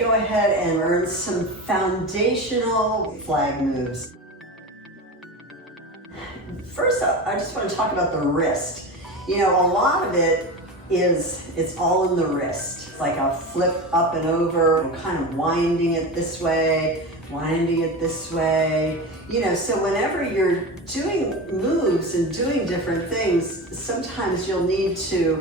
go ahead and learn some foundational flag moves. First up, I just want to talk about the wrist. You know, a lot of it it's all in the wrist. It's like a flip up and over, kind of winding it this way, winding it this way. You know, so whenever you're doing moves and doing different things, sometimes you'll need to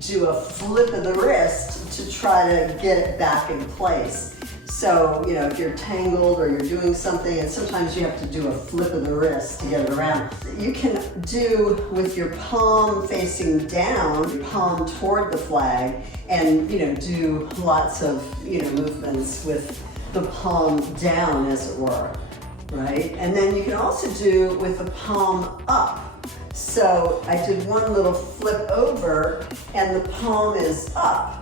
do a flip of the wrist to try to get it back in place. So, you know, if you're tangled or you're doing something, and sometimes you have to do a flip of the wrist to get it around. You can do with your palm facing down, your palm toward the flag, and, you know, do lots of, you know, movements with the palm down, as it were, right? And then you can also do with the palm up. So I did one little flip over, and the palm is up.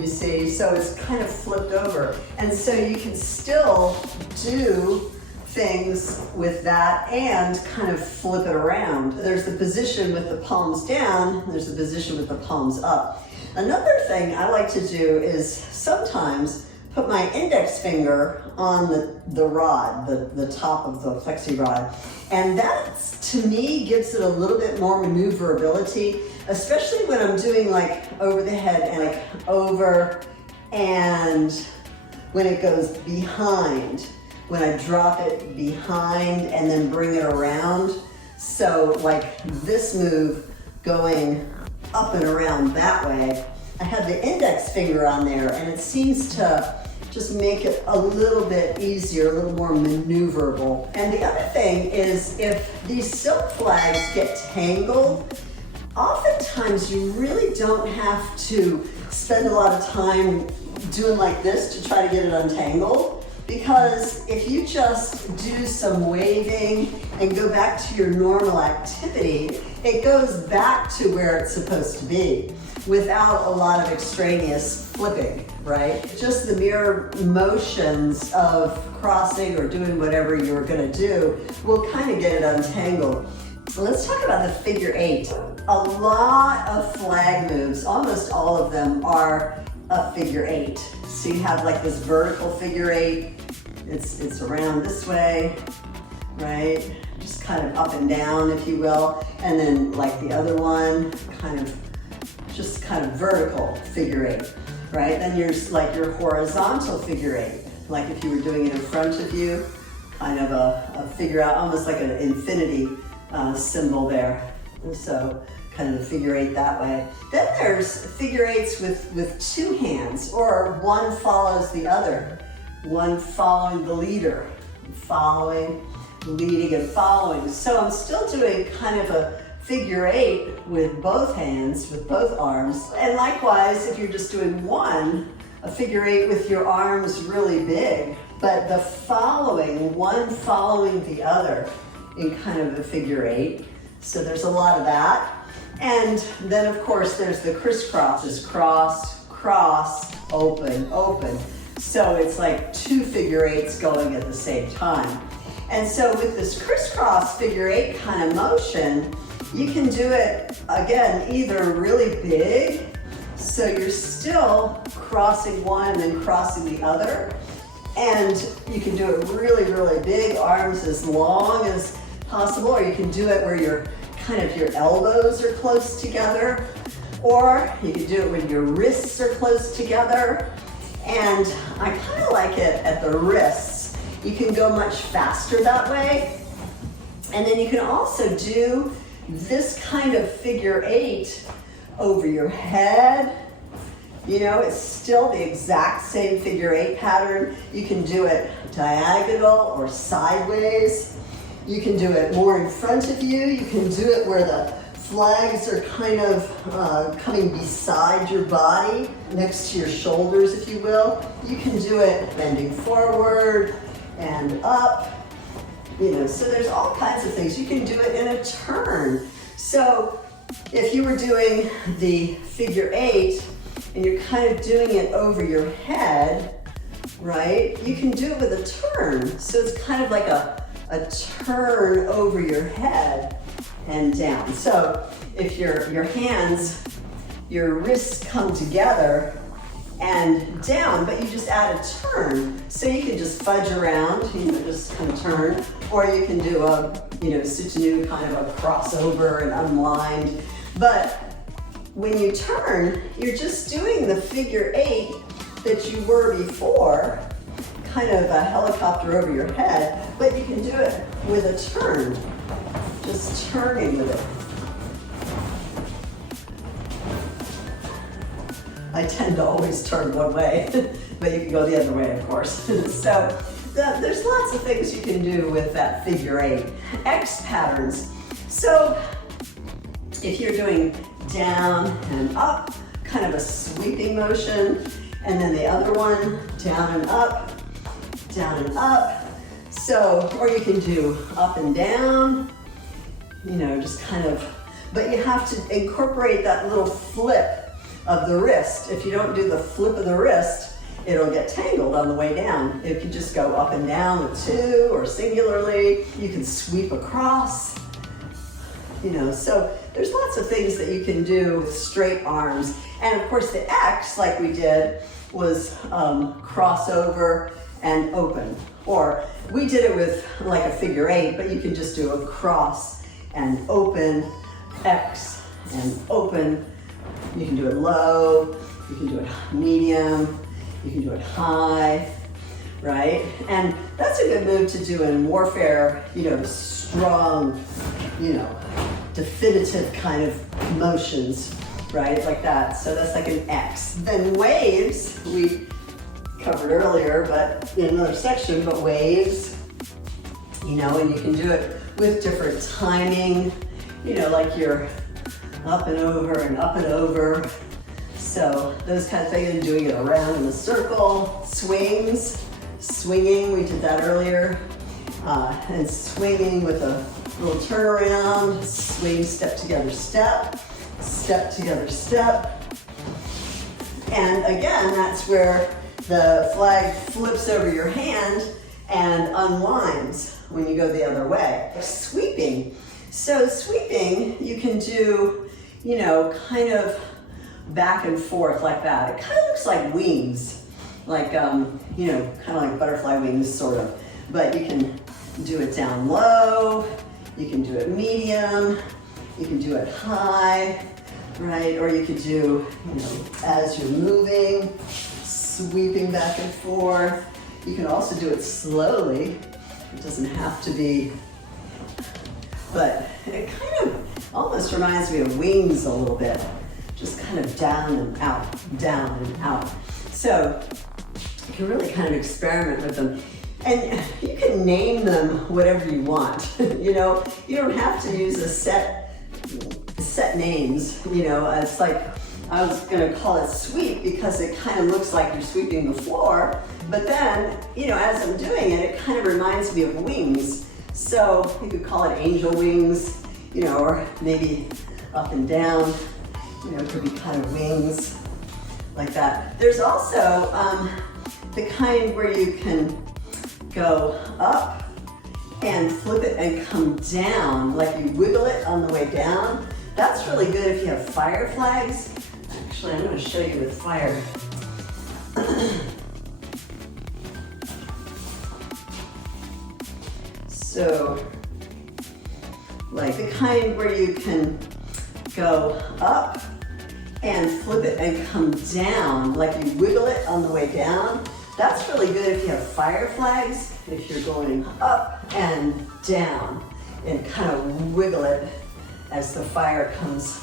You see, so it's kind of flipped over. And so you can still do things with that and kind of flip it around. There's the position with the palms down, there's the position with the palms up. Another thing I like to do is sometimes put my index finger on the rod, the top of the flexi rod. And that, to me, gives it a little bit more maneuverability, especially when I'm doing like over the head and like over, and when it goes behind, when I drop it behind and then bring it around. So like this move going up and around that way, I have the index finger on there, and it seems to just make it a little bit easier, a little more maneuverable. And the other thing is, if these silk flags get tangled, oftentimes you really don't have to spend a lot of time doing like this to try to get it untangled, because if you just do some waving and go back to your normal activity, it goes back to where it's supposed to be without a lot of extraneous flipping, right? Just the mere motions of crossing or doing whatever you're gonna do will kind of get it untangled. So let's talk about the figure eight. A lot of flag moves, almost all of them are a figure eight. So you have like this vertical figure eight, it's around this way, right? Just kind of up and down, if you will. And then like the other one, just kind of vertical figure eight, right? Then there's like your horizontal figure eight, like if you were doing it in front of you, kind of a figure out, almost like an infinity symbol there. And so kind of a figure eight that way. Then there's figure eights with two hands, or one follows the other, one following the leader, following, leading and following. So I'm still doing kind of a figure eight with both hands, with both arms. And likewise, if you're just doing one, a figure eight with your arms really big, but the following, one following the other in kind of a figure eight. So there's a lot of that. And then of course there's the crisscrosses, cross, cross, open, open. So it's like two figure eights going at the same time. And so with this crisscross figure eight kind of motion, you can do it, again, either really big, so you're still crossing one and then crossing the other, and you can do it really, really big, arms as long as possible, or you can do it where your elbows are close together, or you can do it when your wrists are close together. And I kind of like it at the wrists. You can go much faster that way. And then you can also do this kind of figure eight over your head. You know, it's still the exact same figure eight pattern. You can do it diagonal or sideways. You can do it more in front of you. You can do it where the flags are kind of coming beside your body, next to your shoulders, if you will. You can do it bending forward and up. You know, so there's all kinds of things. You can do it in a turn. So if you were doing the figure eight and you're kind of doing it over your head, right? You can do it with a turn. So it's kind of like a turn over your head and down. So if your hands, your wrists come together and down, but you just add a turn. So you can just fudge around, just kind of turn, or you can do a, soutenu, kind of a crossover and unwind. But when you turn, you're just doing the figure 8 that you were before, kind of a helicopter over your head, but you can do it with a turn, just turning with it. I tend to always turn one way, but you can go the other way, of course. So there's lots of things you can do with that figure 8. X patterns. So if you're doing down and up, kind of a sweeping motion, and then the other one, down and up, down and up. So, or you can do up and down, just kind of, but you have to incorporate that little flip of the wrist. If you don't do the flip of the wrist, it'll get tangled on the way down. If you just go up and down with 2 or singularly, you can sweep across, so there's lots of things that you can do with straight arms. And of course the X, like we did, was crossover and open. Or we did it with like a figure 8, but you can just do a cross and open, X and open. You can do it low, you can do it medium, you can do it high, right? And that's a good move to do in warfare, strong, definitive kind of motions, right? Like that. So that's like an X. Then waves, we covered earlier, but in another section, but waves, and you can do it with different timing, like you're up and over and up and over. So those kind of things, and doing it around in a circle. Swings, swinging, we did that earlier. And swinging with a little turnaround, swing, step together, step, step together, step. And again, that's where the flag flips over your hand and unwinds when you go the other way. Sweeping. So sweeping, you can do, kind of back and forth like that. It kind of looks like wings, like, kind of like butterfly wings, sort of. But you can do it down low, you can do it medium, you can do it high, right? Or you could do, as you're moving, sweeping back and forth. You can also do it slowly. It doesn't have to be, but it kind of almost reminds me of wings a little bit. Just kind of down and out, down and out. So you can really kind of experiment with them. And you can name them whatever you want. You don't have to use a set names. It's like, I was gonna call it sweep because it kind of looks like you're sweeping the floor. But then, as I'm doing it, it kind of reminds me of wings. So you could call it angel wings, or maybe up and down. It could be kind of wings like that. There's also the kind where you can go up and flip it and come down, like you wiggle it on the way down. That's really good if you have fire flags. Actually, I'm going to show you with fire. So, like the kind where you can go up and flip it and come down, like you wiggle it on the way down. That's really good if you have fire flags, if you're going up and down and kind of wiggle it as the fire comes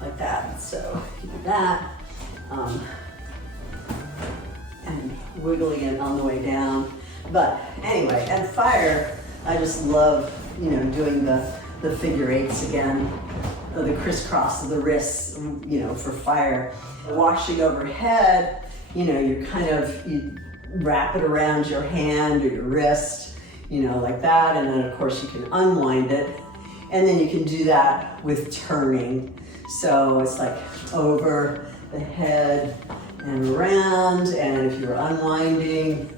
like that. So you do that, and wiggling it on the way down. But anyway, and fire, I just love, doing the figure 8s again, the crisscross of the wrists, for fire. Washing overhead, you wrap it around your hand or your wrist, like that. And then of course you can unwind it. And then you can do that with turning. So it's like over the head and around. And if you're unwinding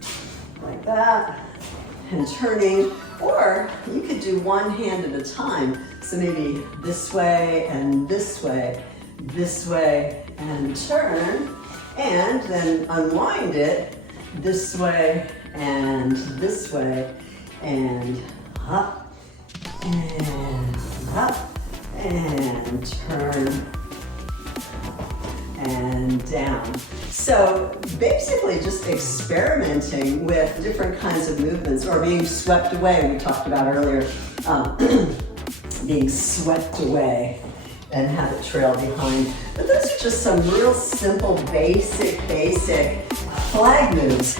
like that and turning, or you could do one hand at a time. So maybe this way and this way and turn. And then unwind it this way and up and turn and down. So basically just experimenting with different kinds of movements, or being swept away, we talked about earlier, being swept away and have it trail behind. But those are just some real simple, basic flag moves.